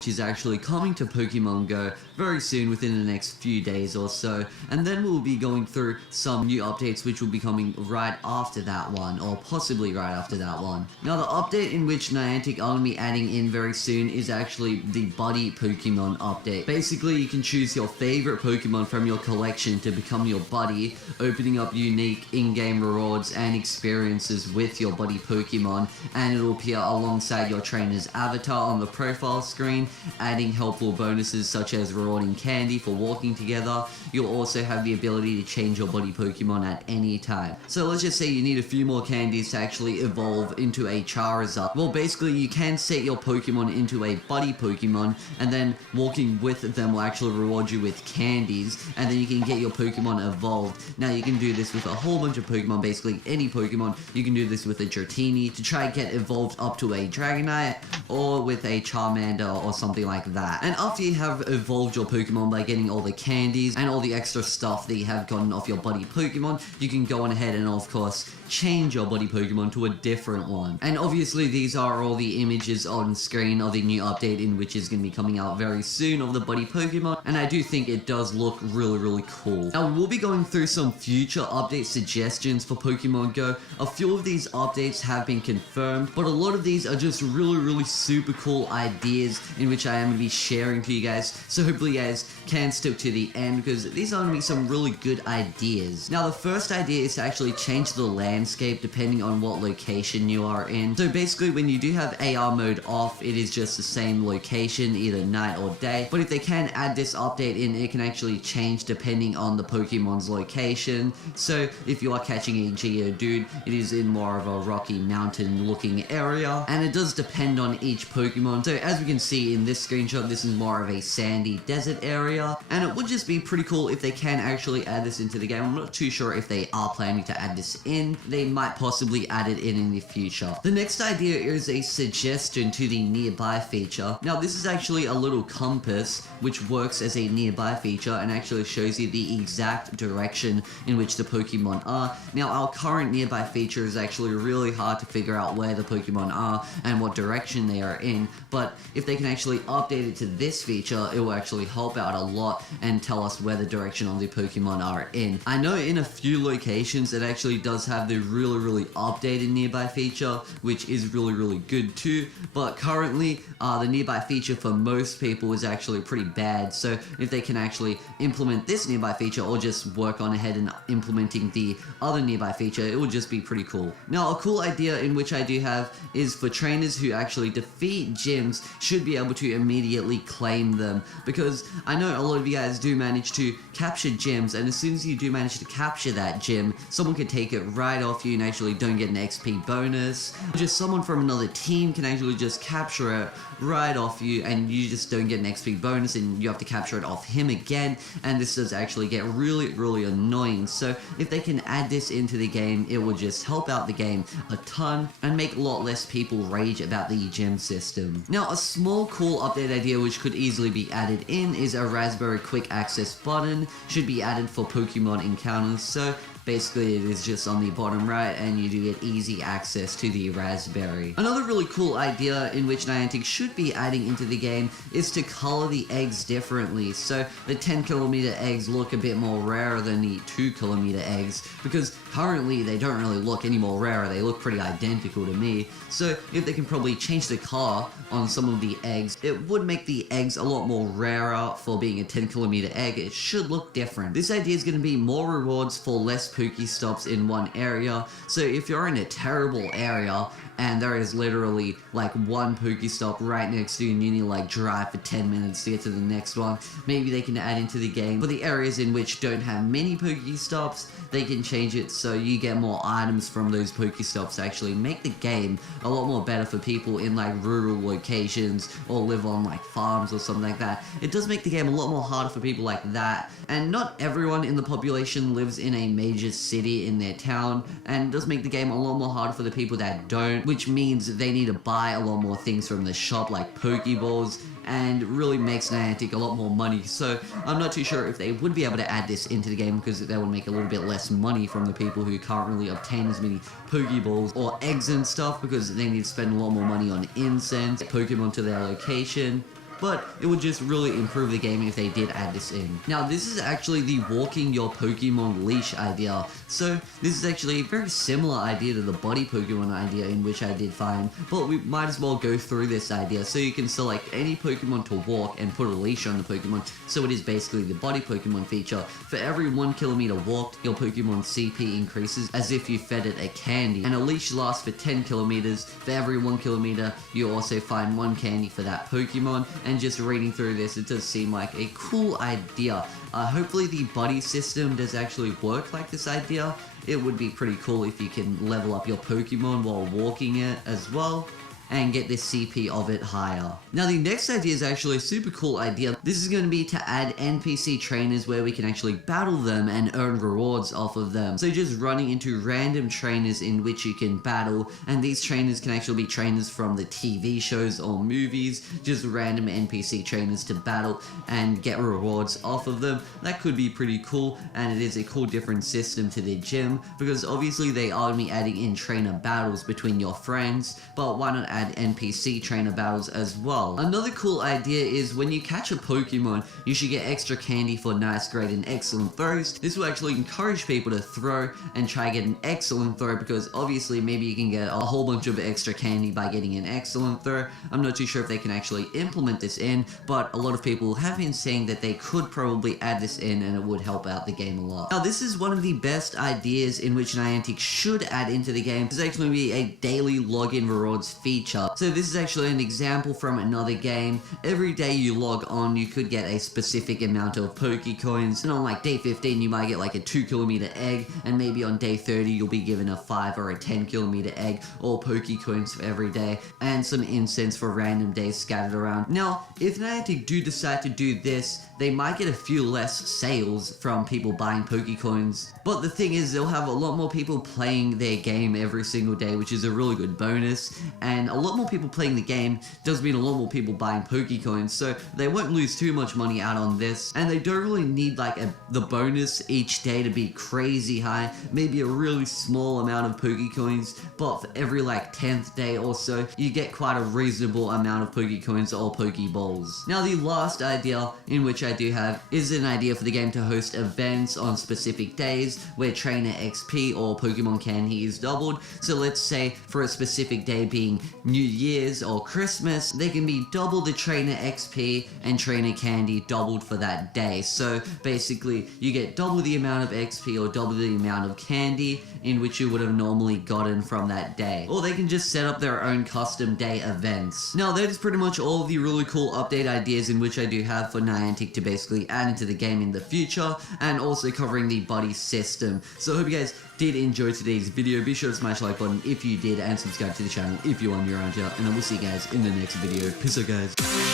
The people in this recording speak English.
which is actually coming to Pokemon Go very soon within the next few days or so, and then we'll be going through some new updates which will be coming right after that one, or possibly right after that one. Now the update in which Niantic are going to be adding in very soon is actually the Buddy Pokemon update. Basically you can choose your favorite Pokemon from your collection to become your buddy, opening up unique in-game rewards and experiences with your buddy Pokemon, and it'll appear alongside your trainer's avatar on the profile screen, adding helpful bonuses such as rewarding candy for walking together. You'll also have the ability to change your buddy Pokemon at any time. So let's just say you need a few more candies to actually evolve into a Charizard. Well, basically you can set your Pokemon into a buddy Pokemon, and then walking with them will actually reward you with candies, and then you can get your Pokemon evolved. Now you can do this with a whole bunch of Pokemon, basically any Pokemon. You can do this with a Dratini to try and get evolved up to a Dragonite, or with a Charmander or something like that. And after you have evolved your Pokemon by getting all the candies and all the extra stuff that you have gotten off your buddy Pokemon, you can go on ahead and of course change your buddy Pokemon to a different one. And obviously these are all the images on screen of the new update, in which is going to be coming out very soon, of the buddy Pokemon, and I do think it does look really cool. Now we'll be going through some future update suggestions for Pokemon Go. A few of these updates have been confirmed, but a lot of these are just really super cool ideas in which I am going to be sharing to you guys, so hopefully you guys can stick to the end, because these are going to be some really good ideas. Now the first idea is to actually change the landscape depending on what location you are in. So basically when you do have AR mode off, it is just the same location, either night or day, but if they can add this update in, it can actually change depending on the Pokemon's location. So if you are catching a Geodude, it is in more of a rocky mountain looking area, and it does depend on each Pokemon. So as we can see in this screenshot, this is more of a sandy desert area, and it would just be pretty cool if they can actually add this into the game. I'm not too sure if they are planning to add this in. They might possibly add it in the future. The next idea is a suggestion to the nearby feature. Now this is actually a little compass which works as a nearby feature and actually shows you the exact direction in which the Pokemon are. Now our current nearby feature is actually really hard to figure out where the Pokemon are and what direction they are in, but if they can actually update it to this feature, it will actually help out a lot and tell us where the direction of the Pokemon are in. I know in a few locations it actually does have the really updated nearby feature, which is really good too, but currently the nearby feature for most people is actually pretty bad. So if they can actually implement this nearby feature, or just work on ahead and implementing the other nearby feature, it would just be pretty cool. Now a cool idea in which I do have is for trainers who actually defeat gyms should be able to immediately claim them, because I know a lot of you guys do manage to capture gyms, and as soon as you do manage to capture that gym, someone can take it right off you and actually don't get an XP bonus. Just someone from another team can actually just capture it right off you, and you just don't get an XP bonus, and you have to capture it off him again, and this does actually get really annoying. So if they can add this into the game, it will just help out the game a ton and make a lot less people rage about the gym system. Now a small cool update idea which could easily be added in is a Raspberry quick access button. Should be added for Pokemon encounters. So basically it is just on the bottom right, and you do get easy access to the Raspberry. Another really cool idea in which Niantic should be adding into the game is to color the eggs differently. So the 10km eggs look a bit more rarer than the 2km eggs, because currently they don't really look any more rarer. They look pretty identical to me. So if they can probably change the color on some of the eggs, it would make the eggs a lot more rarer for being a 10km egg. It should look different. This idea is going to be more rewards for less Pokestops in one area. So if you're in a terrible area and there is literally like one Pokestop right next to you and you need to like drive for 10 minutes to get to the next one, maybe they can add into the game. For the areas in which don't have many Pokestops, they can change it so you get more items from those Pokestops to actually make the game a lot more better for people in like rural locations or live on like farms or something like that. It does make the game a lot more harder for people like that, and not everyone in the population lives in a major city in their town, and it does make the game a lot more harder for the people that don't, which means they need to buy a lot more things from the shop like Pokeballs, and really makes Niantic a lot more money. So I'm not too sure if they would be able to add this into the game, because that would make a little bit less money from the people who can't really obtain as many Pokeballs or eggs and stuff, because they need to spend a lot more money on incense, Pokemon to their location. but it would just really improve the game if they did add this in. Now, this is actually the walking your Pokemon leash idea. So this is actually a very similar idea to the body Pokemon idea, in which I did find, but we might as well go through this idea. So you can select any Pokemon to walk and put a leash on the Pokemon, so it is basically the body Pokemon feature. For every 1 kilometer walked, your Pokemon CP increases as if you fed it a candy, and a leash lasts for 10 kilometers. For every 1 kilometer, you also find 1 candy for that Pokemon. And just reading through this, it does seem like a cool idea. Hopefully the buddy system does actually work like this idea. It would be pretty cool if you can level up your Pokemon while walking it as well, and get this CP of it higher. Now, the next idea is actually a super cool idea. This is going to be to add NPC trainers where we can actually battle them and earn rewards off of them. So just running into random trainers in which you can battle, and these trainers can actually be trainers from the TV shows or movies, just random NPC trainers to battle and get rewards off of them. That could be pretty cool, and it is a cool different system to the gym, because obviously they are going to be adding in trainer battles between your friends, but why not add NPC trainer battles as well? Another cool idea is when you catch a Pokemon, you should get extra candy for nice, great, and excellent throws. This will actually encourage people to throw and try get an excellent throw, because obviously maybe you can get a whole bunch of extra candy by getting an excellent throw. I'm not too sure if they can actually implement this in, but a lot of people have been saying that they could probably add this in and it would help out the game a lot. Now, this is one of the best ideas in which Niantic should add into the game. This is actually going to be a daily login rewards feature. So this is actually an example from another game. Every day you log on, you could get a specific amount of Pokecoins, and on like day 15 you might get like a 2 kilometer egg, and maybe on day 30 you'll be given a 5 or a 10 kilometer egg, or Pokecoins for every day, and some incense for random days scattered around. Now, if Niantic do decide to do this, they might get a few less sales from people buying Pokecoins, but the thing is they'll have a lot more people playing their game every single day, which is a really good bonus, and a lot more people playing the game does mean a lot more people buying Pokecoins, so they won't lose too much money out on this, and they don't really need like the bonus each day to be crazy high. Maybe a really small amount of Pokecoins, but for every like 10th day or so, you get quite a reasonable amount of Pokecoins or Pokeballs. Now, the last idea in which I do have is an idea for the game to host events on specific days where trainer XP or Pokemon candy is doubled. So let's say for a specific day being New Year's or Christmas, they can be double the trainer XP and trainer candy doubled for that day. So basically you get double the amount of XP or double the amount of candy in which you would have normally gotten from that day. Or they can just set up their own custom day events. Now, that is pretty much all of the really cool update ideas in which I do have for Niantic to basically add into the game in the future, and also covering the buddy system. So I hope you guys did enjoy today's video. Be sure to smash the like button if you did, and subscribe to the channel if you are new around here, and I will see you guys in the next video. Peace out, guys.